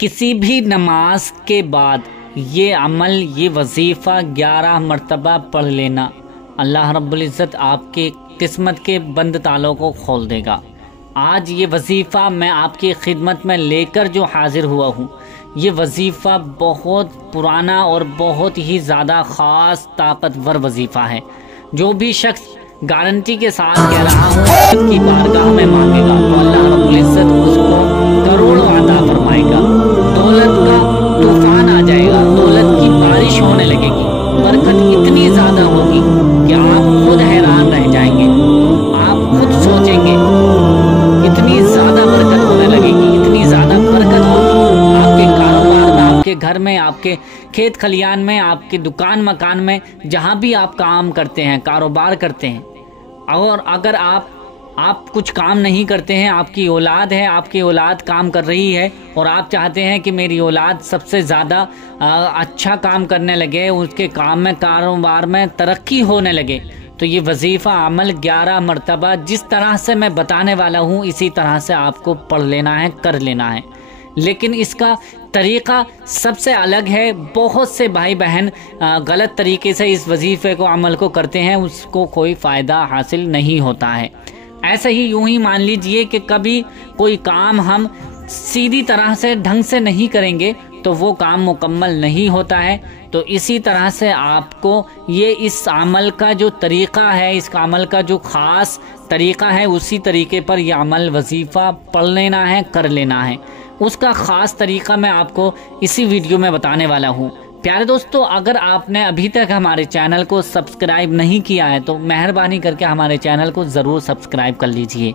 किसी भी नमाज के बाद ये अमल, ये वजीफ़ा 11 मरतबा पढ़ लेना, अल्लाह रब्बुल इज़्ज़त आपके किस्मत के बंद तालों को खोल देगा। आज ये वजीफ़ा मैं आपकी खिदमत में लेकर जो हाजिर हुआ हूँ, ये वजीफ़ा बहुत पुराना और बहुत ही ज़्यादा ख़ास ताकतवर वजीफ़ा है। जो भी शख्स गारंटी के साथ कह रहा हूँ कि बारगाह में मांगेगा तो अल्लाह रब्बुल इज़्ज़त उसको करोड़ों अता फरमाएगा। दौलत का तूफान आ जाएगा, दौलत की बारिश होने लगेगी, बरकत इतनी ज़्यादा होगी कि आप खुद हैरान रह जाएंगे। आप खुद सोचेंगे इतनी ज़्यादा बरकत होने लगेगी, इतनी ज़्यादा बरकत होगी आपके कारोबार में, आपके घर में, आपके खेत खलियान में, आपके दुकान मकान में, जहाँ भी आप काम करते हैं, कारोबार करते हैं। और अगर आप कुछ काम नहीं करते हैं, आपकी औलाद है, आपकी औलाद काम कर रही है और आप चाहते हैं कि मेरी औलाद सबसे ज़्यादा अच्छा काम करने लगे, उसके काम में, कारोबार में तरक्की होने लगे, तो ये वजीफ़ा अमल 11 मरतबा जिस तरह से मैं बताने वाला हूँ इसी तरह से आपको पढ़ लेना है, कर लेना है। लेकिन इसका तरीक़ा सबसे अलग है। बहुत से भाई बहन गलत तरीके से इस वजीफ़े को, अमल को करते हैं, उसको कोई फ़ायदा हासिल नहीं होता है। ऐसे ही यूं ही मान लीजिए कि कभी कोई काम हम सीधी तरह से, ढंग से नहीं करेंगे तो वो काम मुकम्मल नहीं होता है। तो इसी तरह से आपको ये इस अमल का जो तरीक़ा है, इस अमल का जो ख़ास तरीक़ा है, उसी तरीके पर यह अमल वजीफ़ा पढ़ लेना है, कर लेना है। उसका ख़ास तरीक़ा मैं आपको इसी वीडियो में बताने वाला हूँ। प्यारे दोस्तों, अगर आपने अभी तक हमारे चैनल को सब्सक्राइब नहीं किया है तो मेहरबानी करके हमारे चैनल को ज़रूर सब्सक्राइब कर लीजिए।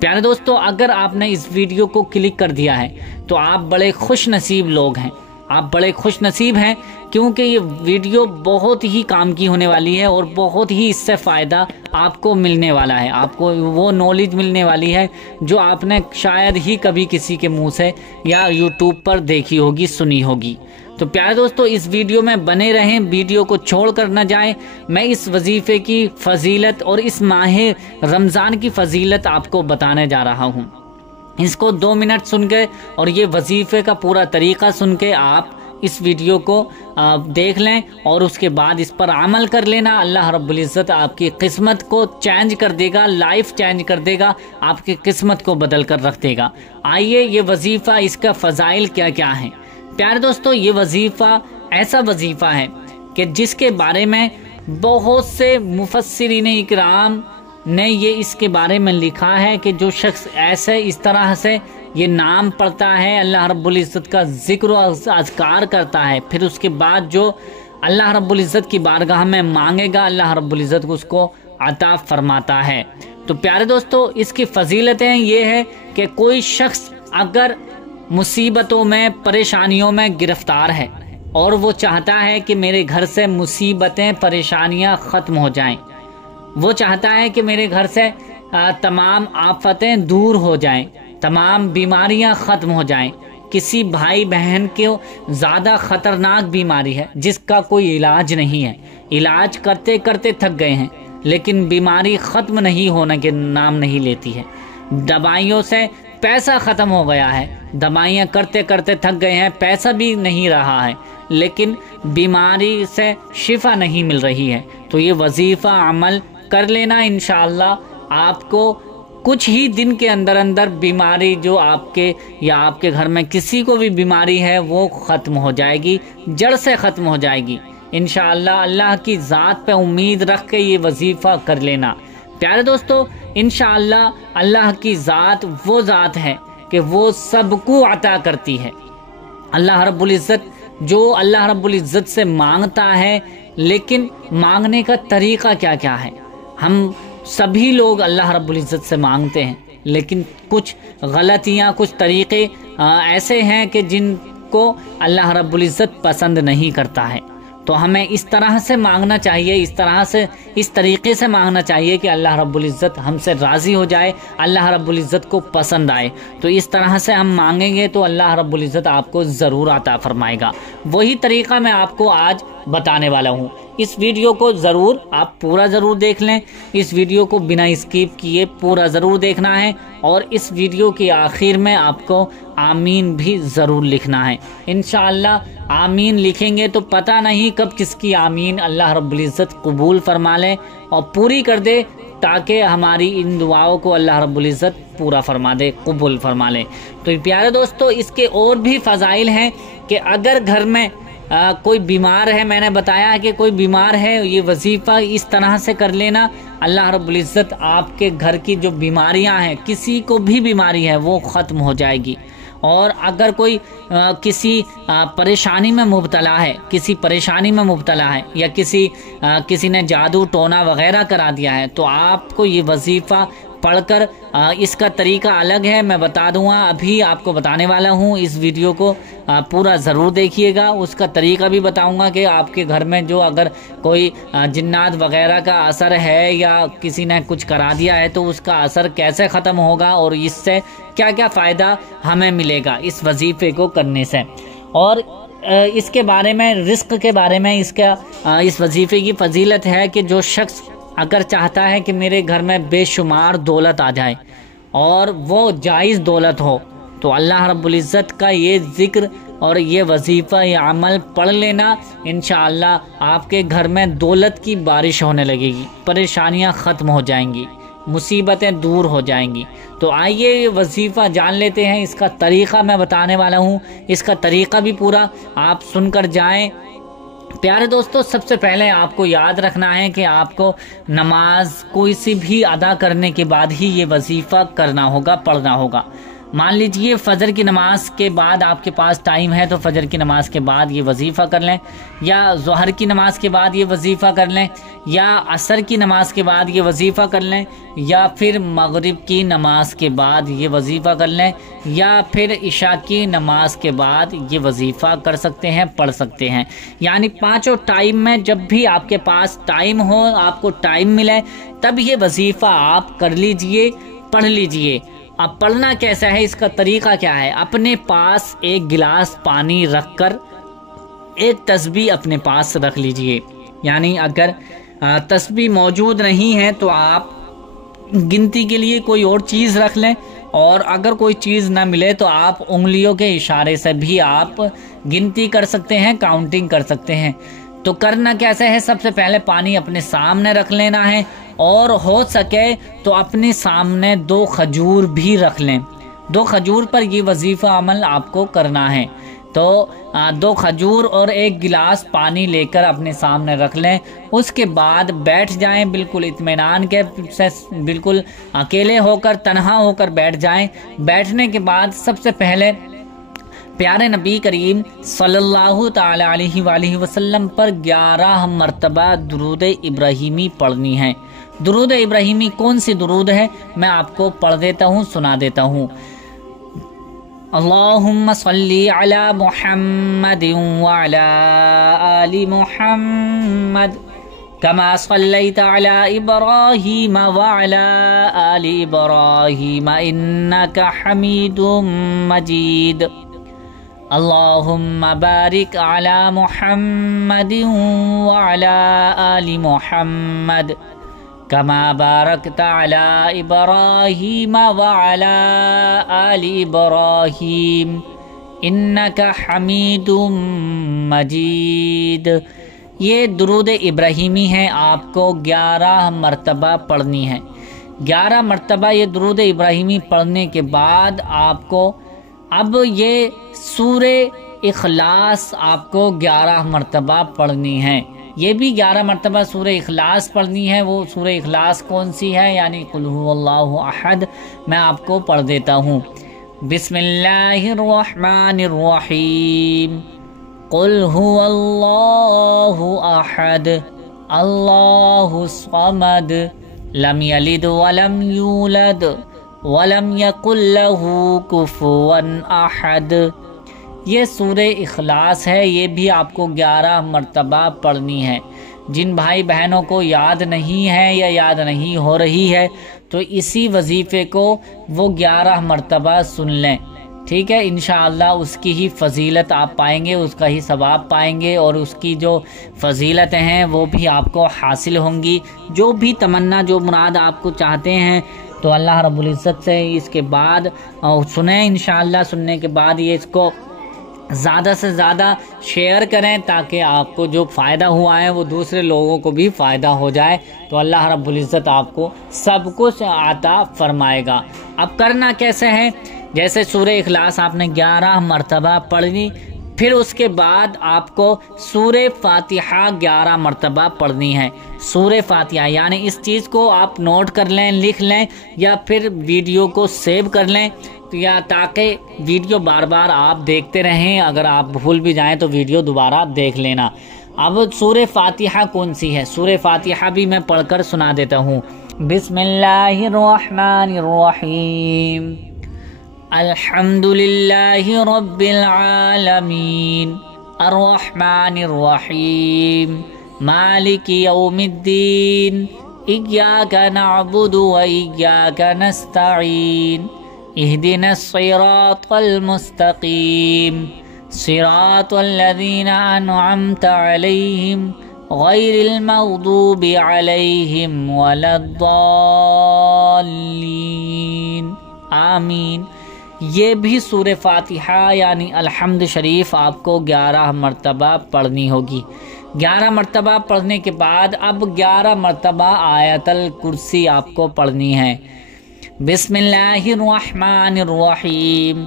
प्यारे दोस्तों, अगर आपने इस वीडियो को क्लिक कर दिया है तो आप बड़े खुश नसीब लोग हैं, आप बड़े खुश नसीब हैं, क्योंकि ये वीडियो बहुत ही काम की होने वाली है और बहुत ही इससे फ़ायदा आपको मिलने वाला है। आपको वो नॉलेज मिलने वाली है जो आपने शायद ही कभी किसी के मुंह से या यूट्यूब पर देखी होगी, सुनी होगी। तो प्यारे दोस्तों, इस वीडियो में बने रहें, वीडियो को छोड़ कर न जाएं। मैं इस वजीफ़े की फ़जीलत और इस माह रमज़ान की फ़जीलत आपको बताने जा रहा हूँ। इसको 2 मिनट सुन के और ये वजीफ़े का पूरा तरीक़ा सुन के आप इस वीडियो को देख लें और उसके बाद इस पर अमल कर लेना। अल्लाह रब्बुल इज़्ज़त आपकी किस्मत को चेंज कर देगा, लाइफ चेंज कर देगा, आपकी किस्मत को बदल कर रख देगा। आइए, ये वजीफ़ा, इसका फ़ज़ाइल क्या क्या है। प्यारे दोस्तों, ये वजीफ़ा ऐसा वजीफ़ा है कि जिसके बारे में बहुत से मुफस्सिरीन इकराम ने ये इसके बारे में लिखा है कि जो शख्स ऐसे इस तरह से ये नाम पढ़ता है, अल्लाह रब्बुल इज़्ज़त का ज़िक्र और अज़कार करता है, फिर उसके बाद जो अल्लाह रब्बुल इज़्ज़त की बारगाह में मांगेगा, अल्लाह रब्बुल इज़्ज़त उसको अता फरमाता है। तो प्यारे दोस्तों, इसकी फ़जीलतें ये है कि कोई शख्स अगर मुसीबतों में, परेशानियों में गिरफ्तार है और वो चाहता है कि मेरे घर से मुसीबतें, परेशानियां ख़त्म हो जाएं, वो चाहता है कि मेरे घर से तमाम आफतें दूर हो जाएं, तमाम बीमारियां ख़त्म हो जाएं। किसी भाई बहन को ज़्यादा ख़तरनाक बीमारी है जिसका कोई इलाज नहीं है, इलाज करते करते थक गए हैं, लेकिन बीमारी ख़त्म नहीं होने के नाम नहीं लेती है। दवाइयों से पैसा ख़त्म हो गया है, दवाइयाँ करते करते थक गए हैं, पैसा भी नहीं रहा है, लेकिन बीमारी से शिफा नहीं मिल रही है। तो ये वजीफ़ा अमल कर लेना, इंशाअल्लाह आपको कुछ ही दिन के अंदर अंदर बीमारी जो आपके या आपके घर में किसी को भी बीमारी है वो ख़त्म हो जाएगी, जड़ से ख़त्म हो जाएगी इंशाअल्लाह। अल्लाह की ज़ात पे उम्मीद रख के ये वजीफ़ा कर लेना। प्यारे दोस्तों, इंशाअल्लाह अल्लाह की ज़ात वो ज़ात है कि वो सबको अता करती है। अल्लाह रब्बुल इज़्ज़त, जो अल्लाह रब्बुल इज़्ज़त से मांगता है, लेकिन मांगने का तरीक़ा क्या क्या है। हम सभी लोग अल्लाह रब्बुल इज़्ज़त से मांगते हैं, लेकिन कुछ गलतियाँ, कुछ तरीक़े ऐसे हैं कि जिनको अल्लाह रब्बुल इज़्ज़त पसंद नहीं करता है। तो हमें इस तरह से मांगना चाहिए, इस तरह से, इस तरीके से मांगना चाहिए कि अल्लाह रब्बुल इज़्ज़त हमसे राज़ी हो जाए, अल्लाह रब्बुल इज़्ज़त को पसंद आए। तो इस तरह से हम मांगेंगे तो अल्लाह रब्बुल इज़्ज़त आपको ज़रूर अता फरमाएगा। वही तरीक़ा मैं आपको आज बताने वाला हूँ। इस वीडियो को ज़रूर आप पूरा ज़रूर देख लें। इस वीडियो को बिना स्किप किए पूरा ज़रूर देखना है और इस वीडियो के आखिर में आपको आमीन भी ज़रूर लिखना है। इंशाअल्लाह आमीन लिखेंगे तो पता नहीं कब किसकी आमीन अल्लाह रब्बुल इज़्ज़त कबूल फरमा ले और पूरी कर दे, ताकि हमारी इन दुआओं को अल्लाह रब्बुल इज़्ज़त पूरा फरमा दे, कबूल फरमा ले। तो प्यारे दोस्तों, इसके और भी फ़ज़ाइल हैं कि अगर घर में कोई बीमार है, मैंने बताया कि कोई बीमार है, ये वजीफ़ा इस तरह से कर लेना, अल्लाह रब्बुल इज़्ज़त आपके घर की जो बीमारियां हैं, किसी को भी बीमारी है वो ख़त्म हो जाएगी। और अगर कोई किसी परेशानी में मुब्तला है, किसी परेशानी में मुब्तला है या किसी ने जादू टोना वगैरह करा दिया है, तो आपको ये वजीफ़ा पढ़कर, इसका तरीका अलग है, मैं बता दूंगा, अभी आपको बताने वाला हूँ। इस वीडियो को पूरा ज़रूर देखिएगा, उसका तरीका भी बताऊंगा कि आपके घर में जो अगर कोई जिन्नात वगैरह का असर है या किसी ने कुछ करा दिया है तो उसका असर कैसे ख़त्म होगा और इससे क्या क्या फ़ायदा हमें मिलेगा इस वजीफ़े को करने से। और इसके बारे में, रिस्क के बारे में, इस वजीफ़े की फजीलत है कि जो शख्स अगर चाहता है कि मेरे घर में बेशुमार दौलत आ जाए और वो जायज़ दौलत हो, तो अल्लाह रब्बुल इज़्ज़त का ये ज़िक्र और ये वजीफ़ा, ये अमल पढ़ लेना, इंशाअल्लाह आपके घर में दौलत की बारिश होने लगेगी, परेशानियां ख़त्म हो जाएंगी, मुसीबतें दूर हो जाएंगी। तो आइए ये वजीफ़ा जान लेते हैं। इसका तरीक़ा मैं बताने वाला हूँ, इसका तरीक़ा भी पूरा आप सुनकर जाएं। प्यारे दोस्तों, सबसे पहले आपको याद रखना है कि आपको नमाज कोई सी भी अदा करने के बाद ही ये वजीफ़ा करना होगा, पढ़ना होगा। मान लीजिए फजर की नमाज के बाद आपके पास टाइम है तो फजर की नमाज के बाद ये वजीफ़ा कर लें, या ज़ोहर की नमाज के बाद ये वजीफ़ा कर लें, या असर की नमाज के बाद ये वजीफ़ा कर लें, या फिर मगरिब की नमाज के बाद ये वजीफ़ा कर लें, या फिर इशा की नमाज के बाद ये वजीफ़ा कर सकते हैं, पढ़ सकते हैं। यानी पाँचों टाइम में जब भी आपके पास टाइम हो, आपको टाइम मिले, तब ये वजीफ़ा आप कर लीजिए, पढ़ लीजिए। अब पढ़ना कैसा है, इसका तरीका क्या है? अपने पास एक गिलास पानी रखकर एक तस्बीह अपने पास रख लीजिए। यानी अगर तस्बीह मौजूद नहीं है तो आप गिनती के लिए कोई और चीज़ रख लें, और अगर कोई चीज़ ना मिले तो आप उंगलियों के इशारे से भी आप गिनती कर सकते हैं, काउंटिंग कर सकते हैं। तो करना कैसे है? सबसे पहले पानी अपने सामने रख लेना है, और हो सके तो अपने सामने 2 खजूर भी रख लें। 2 खजूर पर ये वजीफ़ा अमल आपको करना है। तो 2 खजूर और 1 गिलास पानी लेकर अपने सामने रख लें। उसके बाद बैठ जाएं, बिल्कुल इत्मीनान के से, बिल्कुल अकेले होकर, तन्हा होकर बैठ जाएं। बैठने के बाद सबसे पहले प्यारे नबी करीम सल्लल्लाहु ताला अलैहि वसल्लम पर 11 मरतबा दुरूद इब्राहिमी पढ़नी है। दुरूद इब्राहिमी कौन सी दुरूद है, मैं आपको पढ़ देता हूँ, सुना देता हूँ। अल्लाहुम्मा सल्ली अला मुहम्मदिन व अला आलि मुहम्मद कमा सल्लैता अला इब्राहीम व अला आलि इब्राहीम इन्नका हमीदुम मजीद। अल्लाहुम्मा बारिक अला मुहम्मदिन व अला आलि मुहम्मद कमा बारकता अला इब्राहीम व अला आलि इब्राहीम इन्नका हमीदुम मजीद। ये दुरूद इब्राहिमी है, आपको 11 मरतबा पढ़नी है। 11 मरतबा ये दुरूद इब्राहिमी पढ़ने के बाद आपको अब ये सूरे इखलास आपको 11 मरतबा पढ़नी है। ये भी 11 मरतबा सूरे इखलास पढ़नी है। वो सूरे इखलास कौन सी है? यानी कुल हुवल्लाहु अहद। मैं आपको पढ़ देता हूँ। बिस्मिल्लाहिर्रहमानिर्रहीम। कुल हुवल्लाहु अहद अल्लाहु समद लम यलिद वलम यूलद वलम यकुल लहू कुफुवन अहद। ये सूरे इखलास है, ये भी आपको 11 मरतबा पढ़नी है। जिन भाई बहनों को याद नहीं है या याद नहीं हो रही है तो इसी वजीफ़े को वो 11 मरतबा सुन लें। ठीक है। इंशाअल्लाह उसकी ही फजीलत आप पाएंगे, उसका ही सवाब पाएंगे और उसकी जो फजीलतें हैं वो भी आपको हासिल होंगी। जो भी तमन्ना, जो मुराद आपको चाहते हैं तो अल्लाह रब्बुल इज़्ज़त से इसके बाद सुने। इंशाअल्लाह सुनने के बाद ये इसको ज़्यादा से ज़्यादा शेयर करें ताकि आपको जो फ़ायदा हुआ है वो दूसरे लोगों को भी फ़ायदा हो जाए। तो अल्लाह रब्बुल इज़्ज़त आपको सब कुछ आता फरमाएगा। अब करना कैसे है, जैसे सूरह इखलास आपने 11 मरतबा पढ़नी, फिर उसके बाद आपको सूरह फातिहा 11 मरतबा पढ़नी है। सूरह फातिहा यानी इस चीज़ को आप नोट कर लें, लिख लें या फिर वीडियो को सेव कर लें, तो या ताकि वीडियो बार बार आप देखते रहें। अगर आप भूल भी जाएं तो वीडियो दोबारा देख लेना। अब सूरह फातिहा कौन सी है, सूरह फातिहा भी मैं पढ़कर सुना देता हूँ। बिस्मिल्लाहिर्रहमानिर्रहीम, अल्हम्दुलिल्लाहि रब्बिल आलमीन, अर्रहमानिर्रहीम, मालिकि यौमिद्दीन, इय्याका नअबुदु व इय्याका नस्तईन, इहदिनस सिरातल मुस्तकीम, सिरातल लज़ीना अनअमता अलैहिम गैरिल मग़दूबि अलैहिम वलद्दाल्लीन, आमीन। ये भी सूरह फातिहा यानी अल्हम्द शरीफ आपको 11 मरतबा पढ़नी होगी। 11 मरतबा पढ़ने के बाद अब 11 मरतबा आयतल कुर्सी आपको पढ़नी है। बिस्मिल्लाहिर्रहमानिर्रहीम,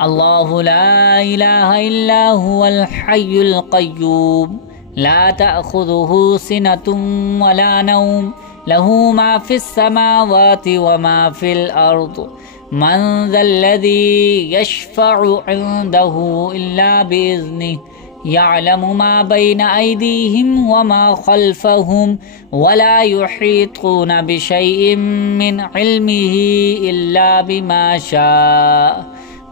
अल्लाहु ला इलाहा इल्ला हुवल हय्युल क़य्यूम, ला तअख़ुज़ुहु सिनतुन वला नौम, लहू मा फ़िस समावाति व मा फ़िल अर्द, मन ज़ल्लज़ी यशफ़अु इंदहु इल्ला बिइज़्निहि, यअलमु मा बैन अयदीहिम व मा खल्फ़हुम वला युहीतूना बिशैइन मिन इल्मिही इल्ला बिमा शाअ,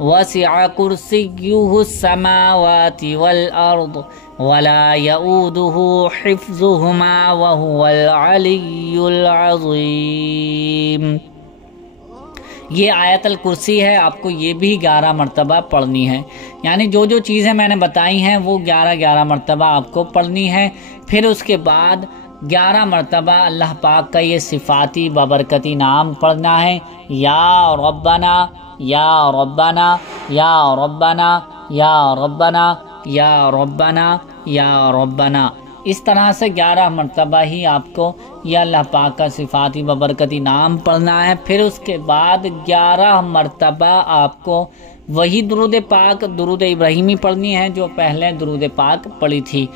वसिअ कुर्सिय्युहु समावाति वल अर्द वला यऊदुहु हिफ्ज़ुहुमा व हुवल अलिय्युल अज़ीम। ये आयतल कुर्सी है, आपको ये भी 11 मरतबा पढ़नी है। यानी जो जो चीज़ें मैंने बताई हैं वो 11 मरतबा आपको पढ़नी है। फिर उसके बाद 11 मरतबा अल्लाह पाक का ये सिफ़ाती बबरकती नाम पढ़ना है, या रब्बना या रब्बना या रब्बना या रब्बना या रब्बना या रब्बना। इस तरह से 11 मरतबा ही आपको यह अल्लाह पाक का सिफ़ाती बबरकती नाम पढ़ना है। फिर उसके बाद 11 मरतबा आपको वही दुरूद पाक, दुरूद इब्राहिमी पढ़नी है जो पहले दुरूद पाक पढ़ी थी।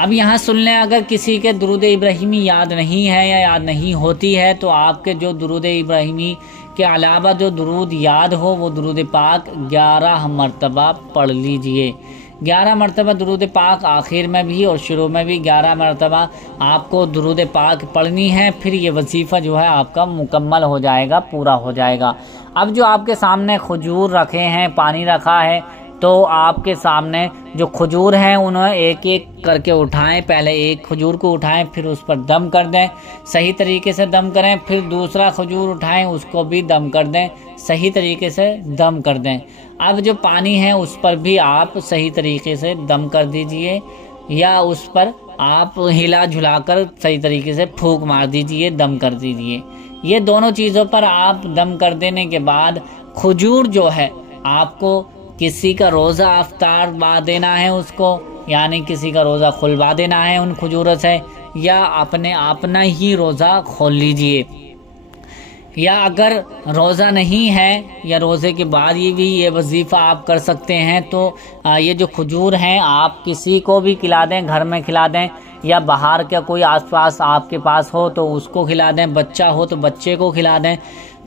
अब यहाँ सुन लें, अगर किसी के दुरूद इब्राहिमी याद नहीं है या याद नहीं होती है तो आपके जो दुरूद इब्राहिमी के अलावा जो दुरूद याद हो वो दुरूद पाक 11 मरतबा पढ़ लीजिए। 11 मरतबा दुरूद पाक आखिर में भी और शुरू में भी 11 मरतबा आपको दुरूद पाक पढ़नी है। फिर ये वजीफ़ा जो है आपका मुकम्मल हो जाएगा, पूरा हो जाएगा। अब जो आपके सामने खजूर रखे हैं, पानी रखा है, तो आपके सामने जो खजूर हैं उन्हें एक एक करके उठाएं। पहले एक खजूर को उठाएं, फिर उस पर दम कर दें, सही तरीके से दम करें। फिर दूसरा खजूर उठाएं, उसको भी दम कर दें, सही तरीके से दम कर दें। अब जो पानी है उस पर भी आप सही तरीके से दम कर दीजिए, या उस पर आप हिला झुलाकर सही तरीके से फूंक मार दीजिए, दम कर दीजिए। ये दोनों चीज़ों पर आप दम कर देने के बाद खजूर जो है आपको किसी का रोज़ा अफ्तार बा देना है उसको, यानी किसी का रोज़ा खुलवा देना है उन खजूरों से, या अपना ही रोज़ा खोल लीजिए। या अगर रोज़ा नहीं है या रोज़े के बाद ये वजीफ़ा आप कर सकते हैं तो ये जो खजूर हैं आप किसी को भी खिला दें, घर में खिला दें, या बाहर का कोई आसपास आपके पास हो तो उसको खिला दें, बच्चा हो तो बच्चे को खिला दें।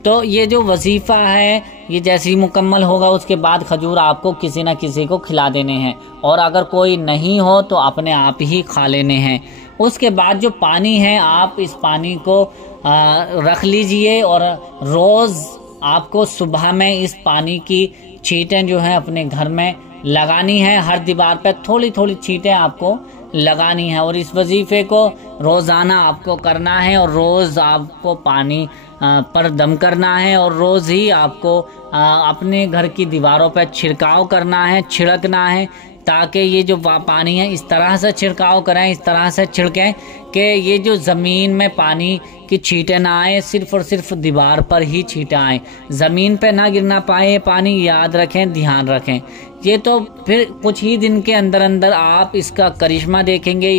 तो ये जो वजीफ़ा है ये जैसे ही मुकम्मल होगा उसके बाद खजूर आपको किसी न किसी को खिला देने हैं, और अगर कोई नहीं हो तो अपने आप ही खा लेने हैं। उसके बाद जो पानी है आप इस पानी को रख लीजिए, और रोज़ आपको सुबह में इस पानी की छींटें जो हैं अपने घर में लगानी है। हर दीवार पर थोड़ी थोड़ी छींटें आपको लगानी है और इस वजीफ़े को रोज़ाना आपको करना है और रोज़ आपको पानी पर दम करना है और रोज़ ही आपको अपने घर की दीवारों पर छिड़काव करना है, छिड़कना है, ताकि ये जो पानी है इस तरह से छिड़काव करें, इस तरह से छिड़कें कि ये जो ज़मीन में पानी की छींटें ना आए, सिर्फ़ और सिर्फ दीवार पर ही छींटें आए, ज़मीन पे ना गिरना पाए पानी। याद रखें, ध्यान रखें। ये तो फिर कुछ ही दिन के अंदर अंदर आप इसका करिश्मा देखेंगे,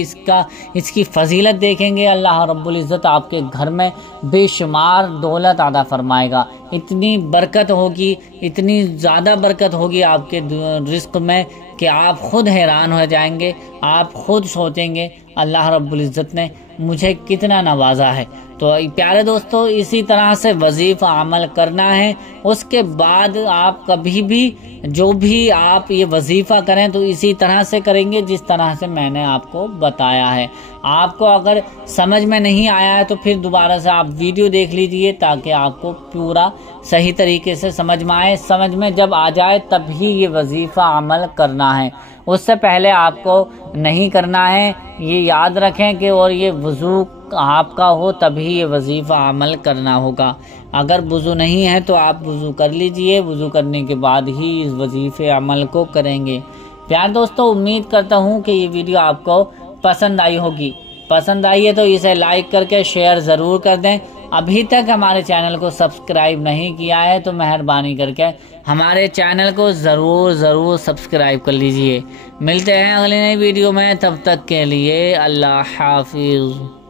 इसकी फजीलत देखेंगे। अल्लाह रब्बुल इज़्ज़त आपके घर में बेशुमार दौलत अता फरमाएगा। इतनी बरकत होगी, इतनी ज़्यादा बरकत होगी आपके रिज़्क़ में कि आप खुद हैरान हो जाएंगे। आप खुद सोचेंगे अल्लाह रब्बुल इज़्ज़त ने मुझे कितना नवाजा है। तो प्यारे दोस्तों, इसी तरह से वजीफ़ा अमल करना है। उसके बाद आप कभी भी जो भी आप ये वजीफ़ा करें तो इसी तरह से करेंगे जिस तरह से मैंने आपको बताया है। आपको अगर समझ में नहीं आया है तो फिर दोबारा से आप वीडियो देख लीजिए ताकि आपको पूरा सही तरीके से समझ में आए। समझ में जब आ जाए तभी ये वजीफ़ा अमल करना है, उससे पहले आपको नहीं करना है। ये याद रखें कि और ये वज़ू आपका हो तभी ये वजीफ़ा अमल करना होगा। अगर वज़ू नहीं है तो आप वज़ू कर लीजिए, वज़ू करने के बाद ही इस वजीफ़े अमल को करेंगे। प्यार दोस्तों, उम्मीद करता हूँ कि ये वीडियो आपको पसंद आई होगी। पसंद आई है तो इसे लाइक करके शेयर ज़रूर कर दें। अभी तक हमारे चैनल को सब्सक्राइब नहीं किया है तो मेहरबानी करके हमारे चैनल को ज़रूर सब्सक्राइब कर लीजिए। मिलते हैं अगली नई वीडियो में, तब तक के लिए अल्लाह हाफिज़।